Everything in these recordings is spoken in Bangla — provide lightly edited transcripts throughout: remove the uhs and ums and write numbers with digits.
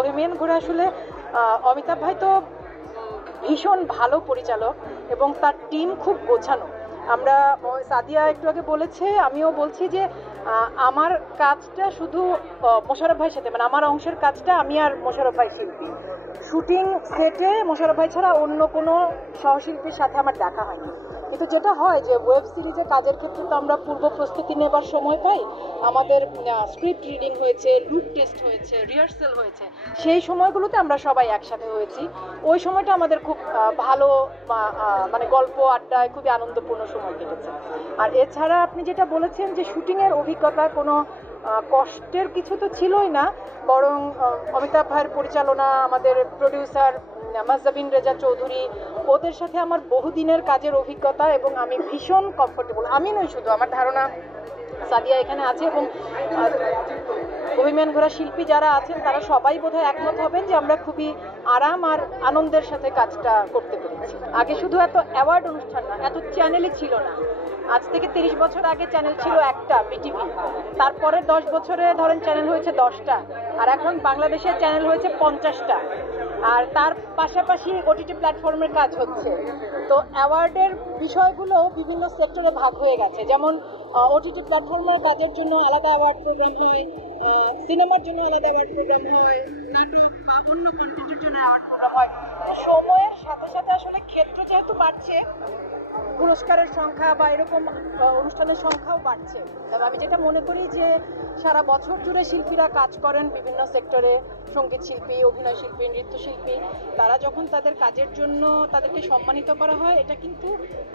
বহেমিয়ান ঘোড়া আসলে অমিতাভ ভাই তো ভীষণ ভালো পরিচালক এবং তার টিম খুব গোছানো। আমরা সাদিয়া একটু আগে বলেছে, আমিও বলছি যে আমার কাজটা শুধু মোশাররফ ভাইয়ের সাথে, মানে আমার অংশের কাজটা আমি আর মোশাররফ ভাই শিল্পী। শুটিং সেটে মোশাররফ ভাই ছাড়া অন্য কোনো সহশিল্পীর সাথে আমার দেখা হয়নি। কিন্তু যেটা হয় যে ওয়েব সিরিজে কাজের ক্ষেত্রে তো আমরা পূর্ব প্রস্তুতি নেবার সময় পাই, আমাদের স্ক্রিপ্ট রিডিং হয়েছে, লুক টেস্ট হয়েছে, রিহার্সেল হয়েছে, সেই সময়গুলোতে আমরা সবাই একসাথে হয়েছি। ওই সময়টা আমাদের খুব ভালো, মানে গল্প আড্ডায় খুবই আনন্দপূর্ণ সময় কেটেছে। আর এছাড়া আপনি যেটা বলেছেন যে শুটিংয়ের অভিজ্ঞতা কোনো কষ্টের কিছু তো ছিলই না, বরং অমিতাভ ভাইয়ের পরিচালনা, আমাদের প্রডিউসার মাজদাবিন রেজা চৌধুরী, ওদের সাথে আমার বহুদিনের কাজের অভিজ্ঞতা এবং আমি ভীষণ কমফোর্টেবল। আমি নই শুধু, আমার ধারণা সাদিয়া এখানে আছে এবং বহেমিয়ান ঘোড়া শিল্পী যারা আছেন তারা সবাই বোধহয় একমত হবেন যে আমরা খুবই আরাম আর আনন্দের সাথে কাজটা করতে পেরেছি। আগে শুধু এত অ্যাওয়ার্ড অনুষ্ঠান না, এত চ্যানেলই ছিল না। আজ থেকে 30 বছর আগে চ্যানেল ছিল একটা, বিটিভি। তারপরে 10 বছরে ধরেন চ্যানেল হয়েছে 10টা, আর এখন বাংলাদেশের চ্যানেল হয়েছে 50টা। আর তার পাশাপাশি ওটিটি প্ল্যাটফর্মের কাজ হচ্ছে। তো অ্যাওয়ার্ডের বিষয়গুলো বিভিন্ন সেক্টরে ভাগ হয়ে গেছে। যেমন ওটিটি প্ল্যাটফর্মের কাজের জন্য আলাদা অ্যাওয়ার্ড প্রোগ্রাম হয়, সিনেমার জন্য আলাদা অ্যাওয়ার্ড প্রোগ্রাম হয়, নাটক বা অন্য কন্টেন্টের জন্য অ্যাওয়ার্ড প্রোগ্রাম হয়। তো সময়ের সাথে সাথে আসলে ক্ষেত্র যেহেতু বাড়ছে, পুরস্কারের সংখ্যা বা এরকম অনুষ্ঠানের সংখ্যাও বাড়ছে। তবে আমি যেটা মনে করি যে সারা বছর জুড়ে শিল্পীরা কাজ করেন বিভিন্ন সেক্টরে, সঙ্গীত শিল্পী, অভিনয় শিল্পী, নৃত্যশিল্পী, তারা যখন তাদের কাজের জন্য তাদেরকে সম্মানিত করা হয়, এটা কিন্তু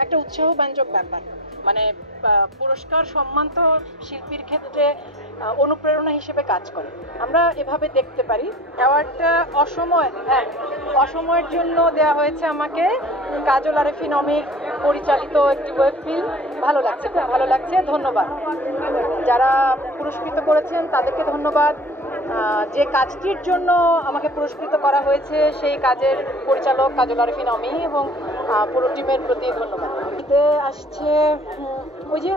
একটা উৎসাহব্যঞ্জক ব্যাপার। মানে পুরস্কার সম্মান তো শিল্পীর ক্ষেত্রে অনুপ্রেরণা হিসেবে কাজ করে, আমরা এভাবে দেখতে পারি। অ্যাওয়ার্ডটা অসময়ের জন্য দেওয়া হয়েছে আমাকে, কাজল আরেফিন অমির পরিচালিত একটি ওয়েব ফিল্ম। ভালো লাগছে, খুব ভালো লাগছে, ধন্যবাদ যারা পুরস্কৃত করেছেন তাদেরকে ধন্যবাদ। যে কাজটির জন্য আমাকে পুরস্কৃত করা হয়েছে সেই কাজের পরিচালক কাজল আরেফিন অমি এবং পুরো টিমের প্রতি ধন্যবাদ। এতে আসছে ওই যে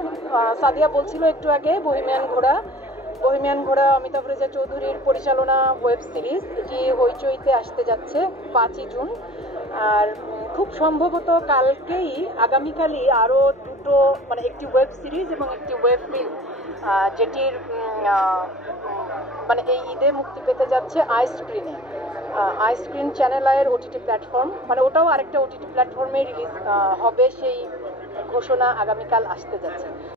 সাদিয়া বলছিল একটু আগে, বহেমিয়ান ঘোড়া অমিতাভ রেজা চৌধুরীর পরিচালনা ওয়েব সিরিজ, এটি হইচইতে আসতে যাচ্ছে 5ই জুন। আর খুব সম্ভবত আগামীকালই আরও দুটো, মানে একটি ওয়েব সিরিজ এবং একটি ওয়েব ফিল্ম, যেটির মানে এই ঈদে মুক্তি পেতে যাচ্ছে আইস্ক্রিন চ্যানেল আয়ের ওটিটি প্ল্যাটফর্ম, মানে ওটাও আরেকটা ওটিটি প্ল্যাটফর্মে রিলিজ হবে, সেই ঘোষণা আগামীকাল আসতে যাচ্ছে।